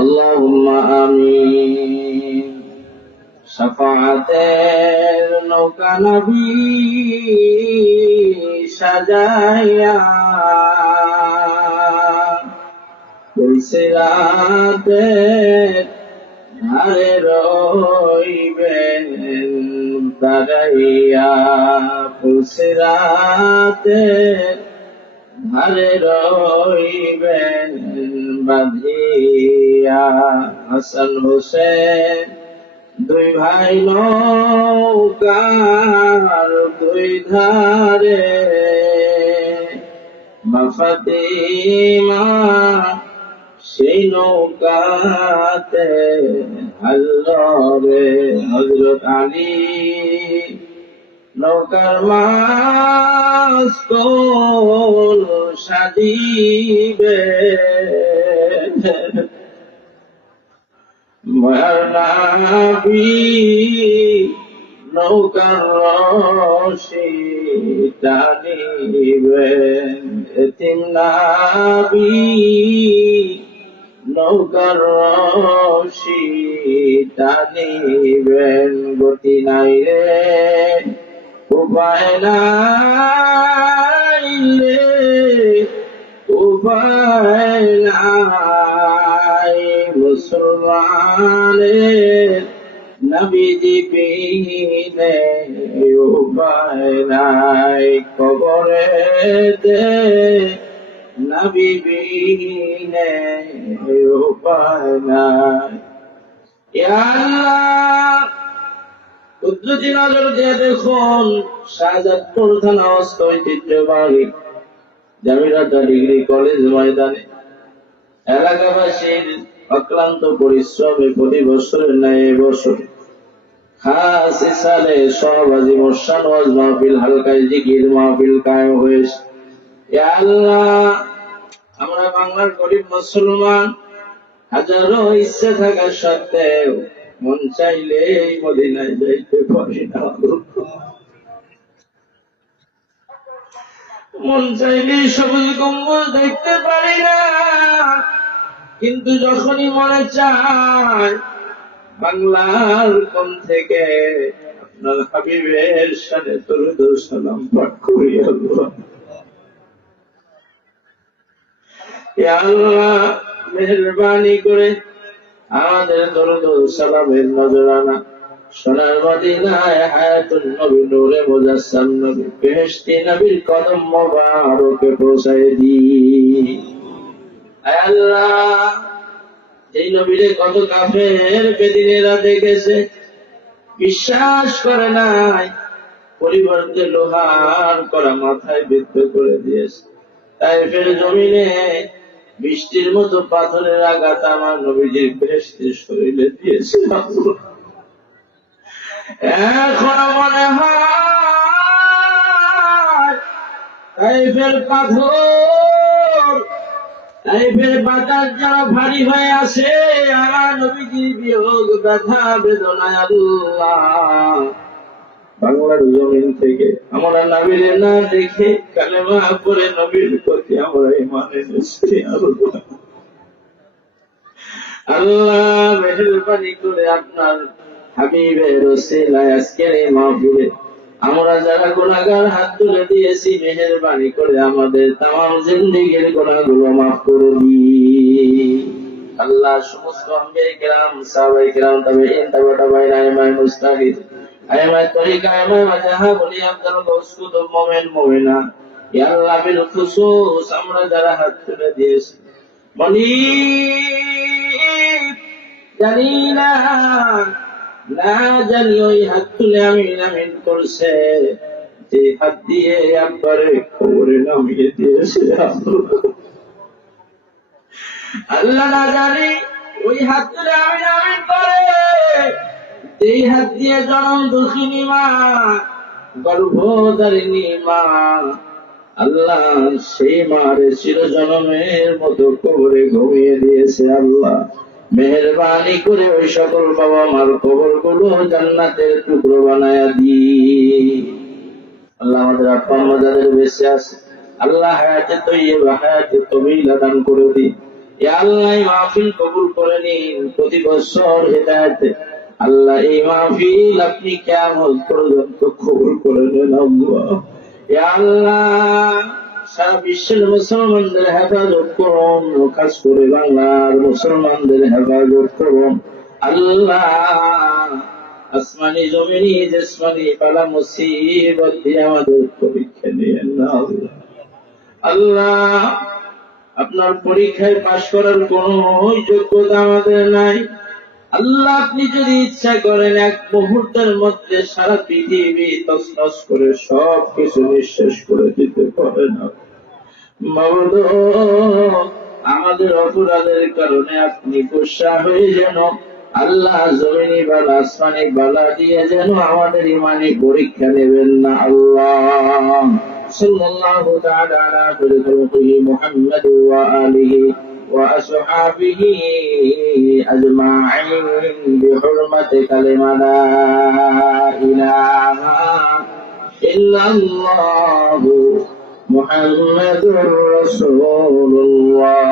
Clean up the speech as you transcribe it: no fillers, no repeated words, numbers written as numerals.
আল্লাহুম্মা আমিন। শাফাআতের নৌকা নবী সাজাইয়া পুলসিরাতের ধারে রইবেন দাঁড়াইয়া, পুলসিরাতের ধারে রইবেন বাঁধিয়া। হাসান হোসেন দুই ভাই নৌকার দুই ধারে, মা ফাতিমা সেই নৌকাতে আল্লাহরে। হযরত আলী নৌকার মাস্তুল সাজিবে, মায়ার নবী নৌকার রশি টানিবেন, এতিম নবী নৌকার রশি টানিবেন। গতি নাই রে উপায় নাই রে উপায় নাই, মুসলমানের নবীজি বিনে উপায় নাই, কবরেতে নবী বিনে উপায় নাই। ইয়া আল্লাহ, কুদরতি নজর দিয়ে দেখুন শাহজাদপুর থানা অস্ত ঐতিহ্যবাহী জামিরাতা ডিগ্রি কলেজ ময়দানে এলাকাবাসীর অক্লান্ত পরিশ্রমে প্রতি বছরের ন্যায় এবছর খাস ইসালে সহবাজি মোর্শান ওয়াজ মাহফিল, হালকায় জিকির মাহফিল কায়েম হয়েছে। ইয়া আল্লাহ, আমরা বাংলার গরিব মুসলমান হাজারো ইচ্ছে থাকা সত্ত্বেও মন চাইলে মদিনায় যাইতে পারি না, মন চাইলে সবুজ গম্বুজ দেখতে পারি না। কিন্তু যখনই মনে চায় বাংলার কোণ থেকে আপনার হাবিবের সাথে দরুদ ও সালাম পাঠ করি। আল্লাহ, ইয়া আল্লাহ, মেহেরবানি করে আমাদের দরুদ ও সালামের নজরানা সোনার মদিনায় হায়াতুন নবী নূরে মুজাসসাম নবী বেহেশতি নবীর কদম মোবারকে পৌঁছায় দিন। আল্লাহ, এই নবীরে কত কাফের বেদিনেরা দেখেছে, বিশ্বাস করে নাই, পরিবর্তে লোহার করা মাথায় বিদ্ধ করে দিয়েছে। তাইফের জমিনে বৃষ্টির মতো পাথরের আঘাত আমার নবীজির বেহেশতের শরীরে দিয়েছে। এখনো মনে হয় তাইফের পাথর, তাইফের বাতাস যারা ভারী হয়ে আসে আমার নবীজির বিয়োগ ব্যথা বেদনায় আল্লাহ বাংলার জমিন থেকে আমরা নবীরে না দেখে কালেমা পড়ে নবীর প্রতি আমরা ঈমান এনেছি। আল্লাহ, মেহেরবানি করে আপনার হাবিবের ওসিলায় আজকের এই মাহফিলে আমরা যারা গুনাহগার হাত তুলে দিয়েছি, মেহেরবানি করে আমাদের তামাম জিন্দেগীর গুনাহগুলো মাফ করে দিন। আল্লাহ, সমস্ত আম্বিয়া কিরাম, সাহাবায়ে কিরাম, তাবেঈন, তাবেঈন, আইমায়ে মুজতাহিদ, আইমায়ে তরিকা, আইমায়ে মাযহাব, ওলি আব্দুল গাউস কুতুব, মুমিন মুমিনা, ইয়া আল্লাহ, বিল খুসুস আমরা যারা হাত তুলে দিয়েছি মনি জানি না না জানি ওই হাত তুলে আমিন আমিন করছে, যে হাত দিয়ে একবারে কবরে নামিয়ে দিয়েছে। আল্লাহ, না জানি ওই হাত তুলে আমিন আমিন করে যেই হাত দিয়ে জনম দুঃখিনী মা, গর্ভধারিণী মা, আল্লাহ সেই মারে চিরজনমের মতো কবরে ঘুমিয়ে দিয়েছে। আল্লাহ, মেহেরবানি করে ওই সকল বাবা মার কবর গুলো জান্নাতের টুকরো বানায়া দি। আল্লাহ, আমাদের আপা আম্মা যাদের বেঁচে আছে আল্লাহ হায়াতে তৈয়বা, হায়াতে তবিলা দান করে দি। ইয়া আল্লাহ এই মাহফিল কবুল করে নিন, প্রতি বছর হেদায়েত আল্লাহ এই মাহফিল আপনি কিয়ামত পর্যন্ত কবুল করে নেন আল্লাহ। ইয়া আল্লাহ সারা বিশ্বের মুসলমানদের হেফাজত করুন, খাস করে বাংলার মুসলমানদের হেফাজত করুন আল্লাহ। আসমানি জমিনি জিসমানি বালা মুসিবত দিয়ে আমাদের পরীক্ষা নিয়েন না আল্লাহ। আল্লাহ আপনার পরীক্ষায় পাশ করার কোন যোগ্যতা আমাদের নাই আল্লাহ। আপনি যদি ইচ্ছা করেন এক মুহূর্তের মধ্যে সারা পৃথিবী তছনছ করে সব কিছু নিঃশেষ করে দিতে পারেন। মাওলাদ আমাদের অপরাধের কারণে আপনি গুসা হয়ে যেন আল্লাহ জমিনি বালা আসমানি বালা দিয়ে যেন আমাদের ইমানি পরীক্ষা নেবেন না আল্লাহ। সাল্লাল্লাহু তাআলা আলা খালিহি মুহাম্মদ ওয়া আলিহি ওয়া আসহাবিহি আজমাইন বিহুরমাতি কালিমা লা ইলাহা ইল্লাল্লাহু মুহাম্মাদুর রাসূলুল্লাহ।